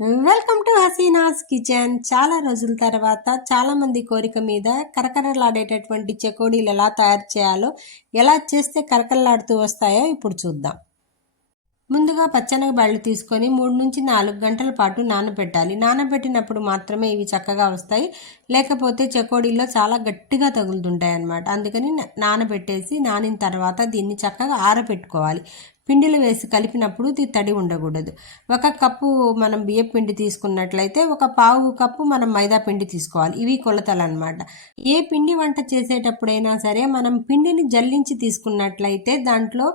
Welcome to Hasina's kitchen. చాలా రోజుల తర్వాత చాలామంది కోరిక మీద కరకరలాడేటటువంటి చెకోడీలు ఎలా తయారు చేయాలో, ఎలా చేస్తే కరకరలాడుతూ వస్తాయో ఇప్పుడు చూద్దాం. ముందుగా పచ్చెనగబాళ్ళు తీసుకొని 3 నుంచి 4 గంటల పాటు నానబెట్టాలి. నానబెట్టినప్పుడు మాత్రమే ఇవి చక్కగా వస్తాయి, లేకపోతే చెకోడీల్లో చాలా గట్టిగా తగులుతుంటాయి అన్నమాట. అందుకని నానబెట్టేసి నానిన తర్వాత దీన్ని చక్కగా ఆరబెట్టుకోవాలి. పిండిలో వేసి కలిపినప్పుడు తడి ఉండకూడదు. 1 కప్పు మనం బియ్యం పిండి తీసుకున్నట్లయితే 1/4 కప్పు మనం మైదా పిండి తీసుకోవాలి. ఇవి కొలతలు అనమాట. ఏ పిండి వంట చేసేటప్పుడైనా సరే మనం పిండిని జల్లించి తీసుకున్నట్లయితే దాంట్లో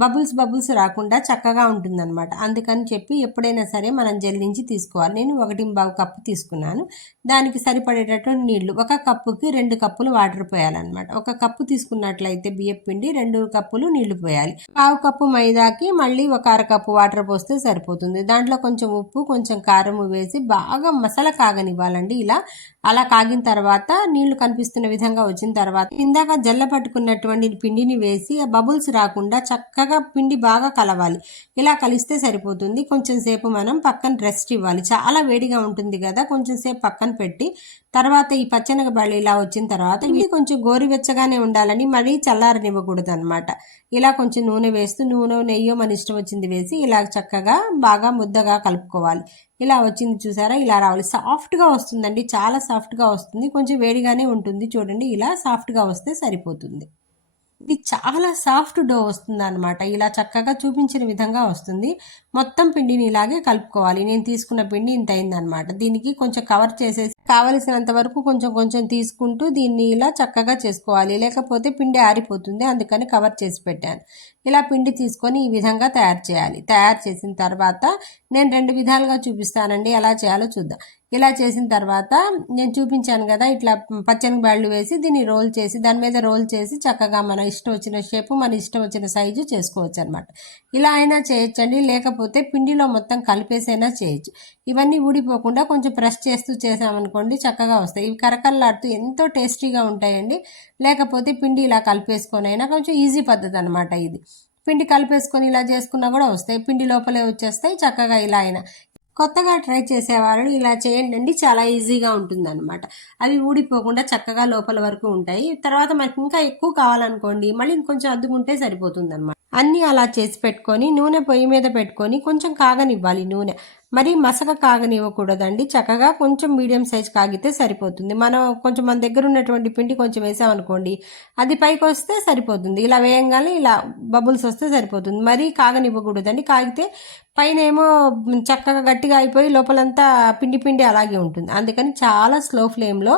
బబుల్స్ రాకుండా చక్కగా ఉంటుందన్నమాట. అందుకని చెప్పి ఎప్పుడైనా సరే మనం జల్లించి తీసుకోవాలి. నేను 1/4 కప్పు తీసుకున్నాను. దానికి సరిపడేటటువంటి నీళ్లు 1 కప్పుకి 2 కప్పులు వాటర్ పోయాలన్నమాట. 1 కప్పు తీసుకున్నట్లయితే బియ్యం పిండి 2 కప్పులు నీళ్లు పోయాలి. 1/4 కప్పు మైదాకి మళ్ళీ 1/2 కప్పు వాటర్ పోస్తే సరిపోతుంది. దాంట్లో కొంచెం ఉప్పు, కొంచెం కారం వేసి బాగా మసాలా కాగనివ్వాలండి. అలా కాగిన తర్వాత నీళ్లు కనిపిస్తున్న విధంగా వచ్చిన తర్వాత ఇందాక జల్ల పట్టుకున్నటువంటి పిండిని వేసి ఆ బబుల్స్ రాకుండా చక్కగా పిండి బాగా కలవాలి. ఇలా కలిస్తే సరిపోతుంది. కొంచెం సేపు మనం పక్కన రెస్ట్ ఇవ్వాలి. చాలా వేడిగా ఉంటుంది కదా, కొంచెం సేపు పక్కన పెట్టి తర్వాత ఈ పచ్చెనగబాళ్ళు ఇలా వచ్చిన తర్వాత ఇది కొంచెం గోరువెచ్చగానే ఉండాలని మరీ చల్లారనివ్వకూడదు అనమాట. ఇలా కొంచెం నూనె వేస్తూ నెయ్యో మన ఇష్టం వచ్చింది వేసి ఇలా చక్కగా బాగా ముద్దగా కలుపుకోవాలి. ఇలా వచ్చింది చూసారా, ఇలా రావాలి. సాఫ్ట్గా వస్తుందండి, చాలా సాఫ్ట్గా వస్తుంది. కొంచెం వేడిగానే ఉంటుంది. చూడండి, ఇలా సాఫ్ట్గా వస్తే సరిపోతుంది. ఇది చాలా సాఫ్ట్ డో వస్తుంది అనమాట. ఇలా చక్కగా చూపించిన విధంగా వస్తుంది. మొత్తం పిండిని ఇలాగే కలుపుకోవాలి. నేను తీసుకున్న పిండి ఇంత అయిందనమాట. దీనికి కొంచెం కవర్ చేసేసి కావలసినంత వరకు కొంచెం కొంచెం తీసుకుంటూ దీన్ని ఇలా చక్కగా చేసుకోవాలి, లేకపోతే పిండి ఆరిపోతుంది. అందుకని కవర్ చేసి పెట్టాను. ఇలా పిండి తీసుకొని ఈ విధంగా తయారు చేయాలి. తయారు చేసిన తర్వాత నేను 2 విధాలుగా చూపిస్తానండి, ఎలా చేయాలో చూద్దాం. ఇలా చేసిన తర్వాత నేను చూపించాను కదా, ఇట్లా పచ్చెనగబాళ్ళు వేసి దీన్ని రోల్ చేసి దాని మీద రోల్ చేసి చక్కగా మన ఇష్టం వచ్చిన షేపు, మన ఇష్టం వచ్చిన సైజు చేసుకోవచ్చు అనమాట. ఇలా అయినా చేయొచ్చండి, లేకపోతే పిండిలో మొత్తం కలిపేసైనా చేయొచ్చు. ఇవన్నీ ఊడిపోకుండా కొంచెం ప్రెస్ చేస్తూ చేసామనుకోండి చక్కగా వస్తాయి. ఇవి కరకరలాడుతూ ఎంతో టేస్టీగా ఉంటాయండి. లేకపోతే పిండి ఇలా కలిపేసుకొని అయినా కొంచెం ఈజీ పద్ధతి అనమాట ఇది. పిండి కలిపేసుకొని ఇలా చేసుకున్నా కూడా వస్తాయి, పిండి లోపలే వచ్చేస్తాయి చక్కగా. ఇలా అయినా కొత్తగా ట్రై చేసేవాళ్ళు ఇలా చేయండి, చాలా ఈజీగా ఉంటుందన్నమాట. అవి ఊడిపోకుండా చక్కగా లోపల వరకు ఉంటాయి. తర్వాత మనకి ఇంకా ఎక్కువ కావాలనుకోండి మళ్ళీ ఇంకొంచెం అద్దుకుంటే సరిపోతుంది అనమాట. అన్నీ అలా చేసి పెట్టుకొని నూనె పొయ్యి మీద పెట్టుకొని కొంచెం కాగనివ్వాలి. నూనె మరీ మసక కాగనివ్వకూడదండి. చక్కగా కొంచెం మీడియం సైజ్ కాగితే సరిపోతుంది. కొంచెం మన దగ్గర ఉన్నటువంటి పిండి కొంచెం వేసామనుకోండి, అది పైకి వస్తే సరిపోతుంది. ఇలా వేయంగానే ఇలా బబుల్స్ వస్తే సరిపోతుంది. మరీ కాగనివ్వకూడదండి. కాగితే పైన ఏమో చక్కగా గట్టిగా అయిపోయి లోపలంతా పిండి అలాగే ఉంటుంది. అందుకని చాలా స్లో ఫ్లేమ్లో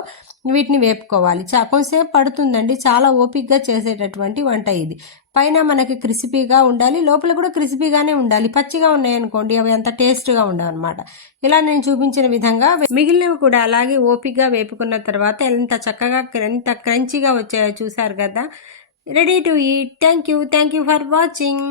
వీటిని వేపుకోవాలి. కొంచెంసేపు పడుతుందండి. చాలా ఓపిక్గా చేసేటటువంటి వంట ఇది. పైన మనకి క్రిస్పీగా ఉండాలి, లోపల కూడా క్రిస్పీగానే ఉండాలి. పచ్చిగా ఉన్నాయనుకోండి అవి అంత టేస్ట్గా ఉండవు అనమాట. ఇలా నేను చూపించిన విధంగా మిగిలినవి కూడా అలాగే ఓపిక్గా వేపుకున్న తర్వాత ఎంత చక్కగా ఎంత క్రంచీగా వచ్చాయో చూసారు కదా. Ready to eat. Thank you for watching.